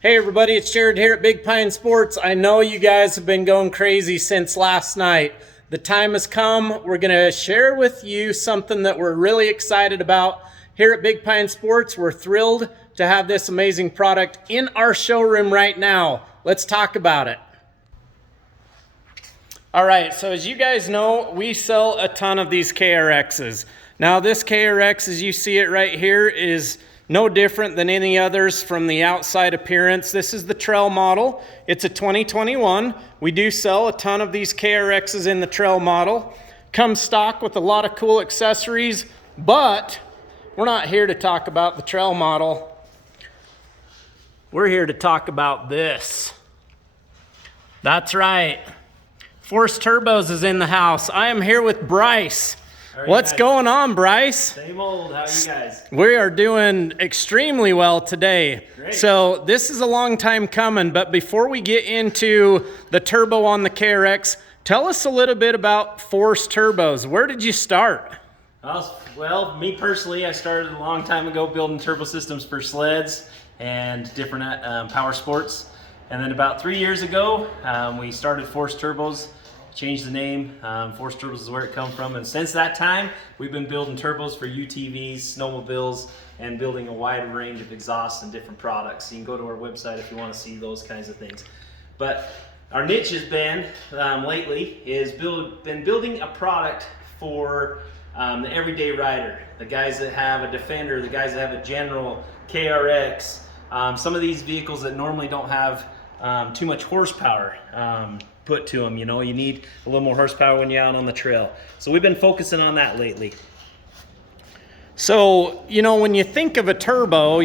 Hey everybody, it's Jared here at Big Pine Sports. I know you guys have been going crazy since last night. The time has come. We're going to share with you something that we're really excited about. Here at Big Pine Sports, we're thrilled to have this amazing product in our showroom right now. Let's talk about it. All right, so as you guys know, we sell a ton of these KRXs. Now this KRX, as you see it right here, is no different than any others from the outside appearance. This is the Trail model. It's a 2021. We do sell a ton of these KRXs in the Trail model. Comes stock with a lot of cool accessories, but we're not here to talk about the Trail model. We're here to talk about this. That's right. Force Turbos is in the house. I am here with Bryce. What's going on, Bryce? Same old. How are you guys? We are doing extremely well today. Great. So this is a long time coming, but before we get into the turbo on the KRX, tell us a little bit about Force Turbos. Where did you start? Well, me personally, I started a long time ago building turbo systems for sleds and different power sports. And then about 3 years ago, we started Force Turbos. Changed the name. Force Turbos is where it comes from, and since that time we've been building turbos for UTVs, snowmobiles, and building a wide range of exhausts and different products. You can go to our website if you want to see those kinds of things. But our niche has been lately is been building a product for the everyday rider, the guys that have a Defender, the guys that have a General, KRX, some of these vehicles that normally don't have too much horsepower put to them. You know, you need a little more horsepower when you're out on the trail. So we've been focusing on that lately. So, you know, when you think of a turbo,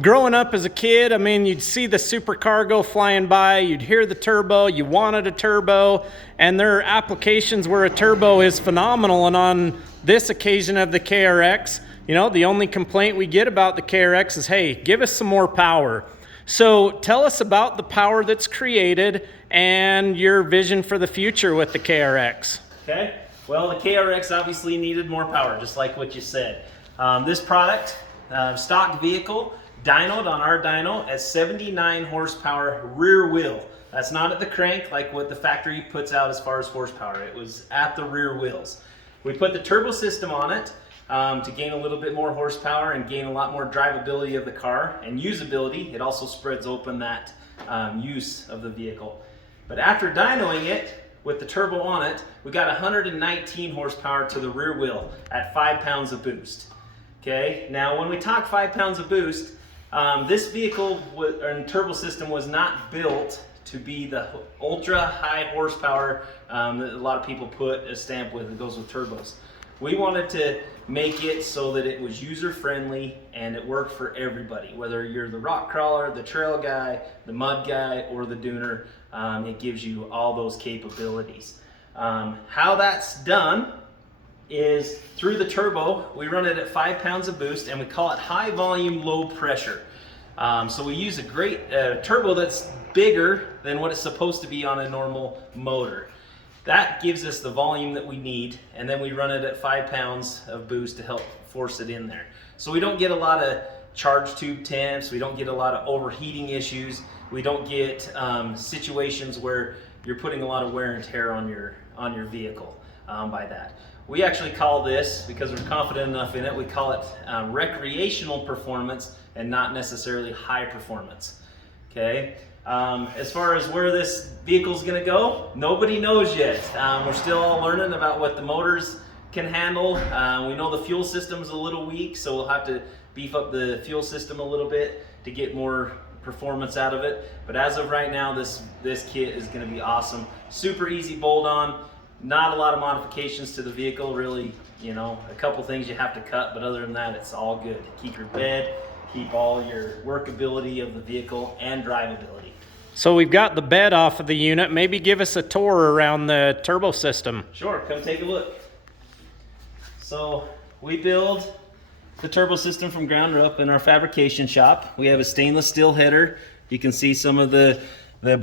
growing up as a kid, I mean, you'd see the supercar go flying by, you'd hear the turbo, you wanted a turbo, and there are applications where a turbo is phenomenal. And on this occasion of the KRX, you know, the only complaint we get about the KRX is, hey, give us some more power. So tell us about the power that's created and your vision for the future with the KRX. Okay, well, the KRX obviously needed more power, just like what you said. This product, stock vehicle, dynoed on our dyno at 79 horsepower rear wheel. That's not at the crank like what the factory puts out as far as horsepower. It was at the rear wheels. We put the turbo system on it to gain a little bit more horsepower and gain a lot more drivability of the car and usability. It also spreads open that use of the vehicle. But after dynoing it with the turbo on it, we got 119 horsepower to the rear wheel at 5 pounds of boost. Okay, now when we talk 5 pounds of boost, this vehicle and turbo system was not built to be the ultra high horsepower that a lot of people put a stamp with. It goes with turbos. We wanted to make it so that it was user-friendly and it worked for everybody, whether you're the rock crawler, the trail guy, the mud guy, or the dooner. It gives you all those capabilities. How that's done is through the turbo. We run it at 5 pounds of boost, and we call it high volume, low pressure. So we use a great turbo that's bigger than what it's supposed to be on a normal motor. That gives us the volume that we need, and then we run it at 5 pounds of boost to help force it in there. So we don't get a lot of charge tube temps, we don't get a lot of overheating issues, we don't get situations where you're putting a lot of wear and tear on your vehicle by that. We actually call this, because we're confident enough in it, we call it recreational performance and not necessarily high performance. Okay. As far as where this vehicle is going to go, nobody knows yet. We're still all learning about what the motors can handle. We know the fuel system's a little weak, so we'll have to beef up the fuel system a little bit to get more performance out of it. But as of right now, this kit is going to be awesome. Super easy bolt on. Not a lot of modifications to the vehicle, really. You know, a couple things you have to cut, but other than that, it's all good. Keep your bed, keep all your workability of the vehicle and drivability. So we've got the bed off of the unit. Maybe give us a tour around the turbo system. Sure, come take a look. So we build the turbo system from ground up in our fabrication shop. We have a stainless steel header. You can see some of the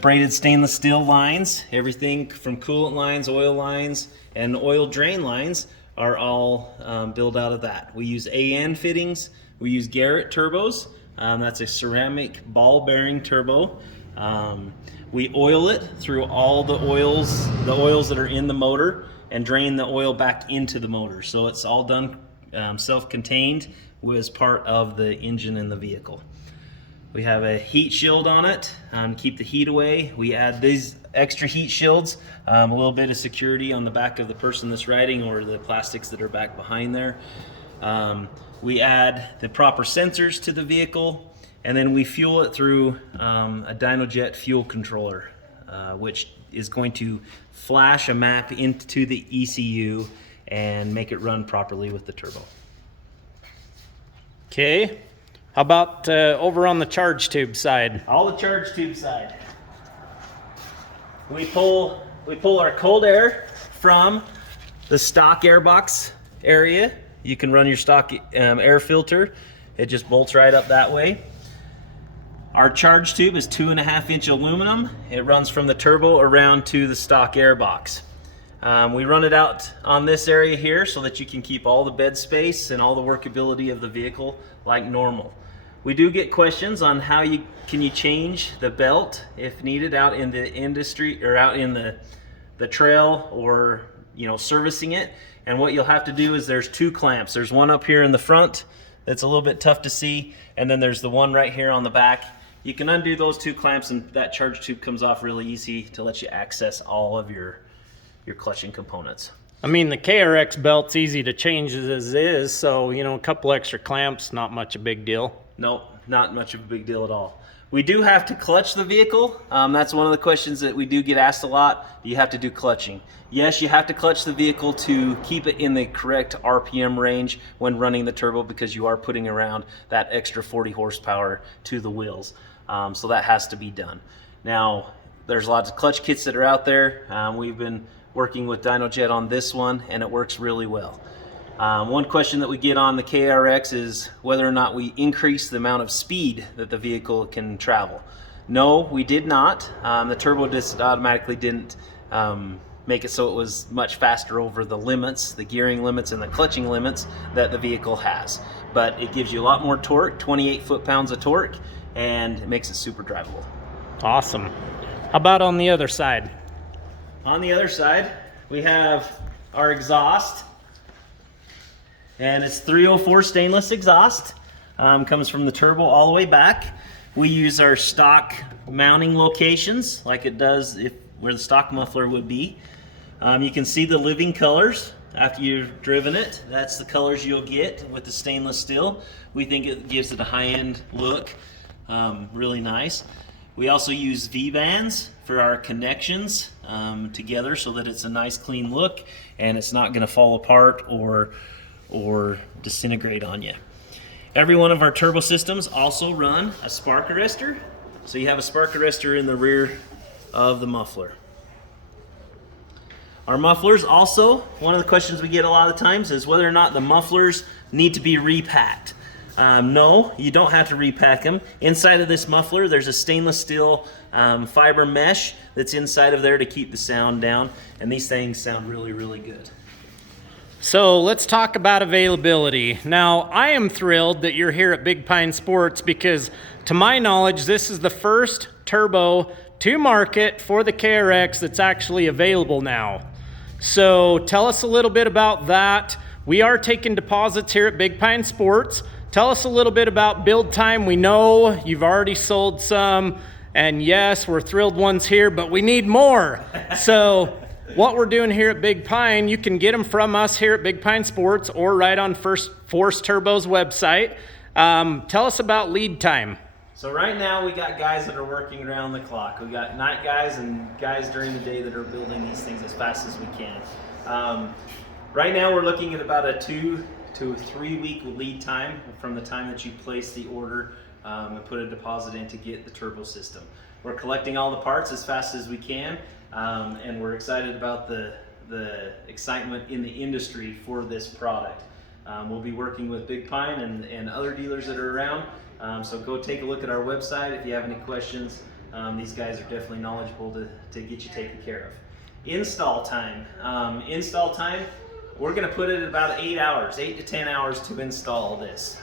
braided stainless steel lines. Everything from coolant lines, oil lines, and oil drain lines are all built out of that. We use AN fittings. We use Garrett turbos. That's a ceramic ball bearing turbo. We oil it through all the oils that are in the motor, and drain the oil back into the motor. So it's all done self-contained as part of the engine in the vehicle. We have a heat shield on it to keep the heat away. We add these extra heat shields, a little bit of security on the back of the person that's riding, or the plastics that are back behind there. We add the proper sensors to the vehicle, and then we fuel it through a Dynojet fuel controller, which is going to flash a map into the ECU and make it run properly with the turbo. Okay. How about over on the charge tube side? All the charge tube side. We pull our cold air from the stock airbox area. You can run your stock air filter. It just bolts right up that way. Our charge tube is 2.5-inch aluminum. It runs from the turbo around to the stock airbox. We run it out on this area here so that you can keep all the bed space and all the workability of the vehicle like normal. We do get questions on how you change the belt if needed out in the industry, or out in the trail, or servicing it. And what you'll have to do is there's 2 clamps. There's one up here in the front that's a little bit tough to see, and then there's the one right here on the back. You can undo those 2 clamps and that charge tube comes off really easy to let you access all of your clutching components. I mean, the KRX belt's easy to change as is, so a couple extra clamps, not much a big deal. Nope, not much of a big deal at all. We do have to clutch the vehicle. That's one of the questions that we do get asked a lot. Do you have to do clutching? Yes, you have to clutch the vehicle to keep it in the correct RPM range when running the turbo, because you are putting around that extra 40 horsepower to the wheels. So that has to be done. Now, there's lots of clutch kits that are out there. We've been working with Dynojet on this one, and it works really well. One question that we get on the KRX is whether or not we increase the amount of speed that the vehicle can travel. No, we did not. The turbo just automatically didn't make it so it was much faster over the limits, the gearing limits and the clutching limits that the vehicle has. But it gives you a lot more torque, 28 foot-pounds of torque, and it makes it super drivable. Awesome. How about on the other side? On the other side, we have our exhaust. And it's 304 stainless exhaust. Comes from the turbo all the way back. We use our stock mounting locations like it does where the stock muffler would be. You can see the living colors after you've driven it. That's the colors you'll get with the stainless steel. We think it gives it a high-end look, really nice. We also use V-bands for our connections together so that it's a nice clean look and it's not going to fall apart or disintegrate on you. Every one of our turbo systems also run a spark arrestor. So you have a spark arrestor in the rear of the muffler. Our mufflers also, one of the questions we get a lot of times is whether or not the mufflers need to be repacked. No, you don't have to repack them. Inside of this muffler, there's a stainless steel fiber mesh that's inside of there to keep the sound down, and these things sound really, really good. So let's talk about availability. Now, I am thrilled that you're here at Big Pine Sports because, to my knowledge, this is the first turbo to market for the KRX that's actually available now. So tell us a little bit about that. We are taking deposits here at Big Pine Sports. Tell us a little bit about build time. We know you've already sold some, and yes, we're thrilled ones here, but we need more. So what we're doing here at Big Pine, you can get them from us here at Big Pine Sports or right on Force Turbo's website. Tell us about lead time. So right now we got guys that are working around the clock. We got night guys and guys during the day that are building these things as fast as we can. Right now we're looking at about a 2 to 3 week lead time from the time that you place the order and put a deposit in to get the turbo system. We're collecting all the parts as fast as we can. And we're excited about the excitement in the industry for this product. We'll be working with Big Pine and other dealers that are around. So go take a look at our website if you have any questions. These guys are definitely knowledgeable to get you taken care of. Install time. We're going to put it at about 8 hours, 8 to 10 hours to install this.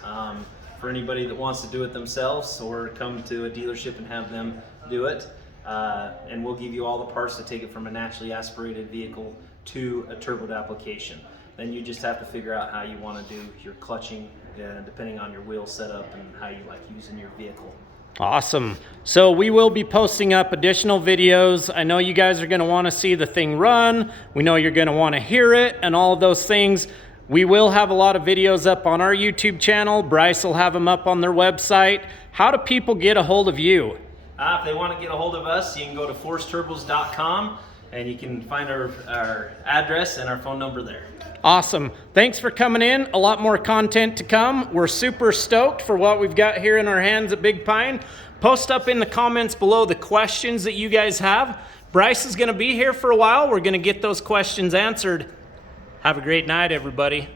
for anybody that wants to do it themselves or come to a dealership and have them do it. And we'll give you all the parts to take it from a naturally aspirated vehicle to a turboed application. Then you just have to figure out how you want to do your clutching, depending on your wheel setup and how you like using your vehicle. Awesome. So we will be posting up additional videos. I know you guys are going to want to see the thing run. We know you're going to want to hear it and all of those things. We will have a lot of videos up on our YouTube channel. Bryce will have them up on their website. How do people get a hold of you? If they want to get a hold of us, you can go to forceturbos.com and you can find our address and our phone number there. Awesome. Thanks for coming in. A lot more content to come. We're super stoked for what we've got here in our hands at Big Pine. Post up in the comments below the questions that you guys have. Bryce is going to be here for a while. We're going to get those questions answered. Have a great night, everybody.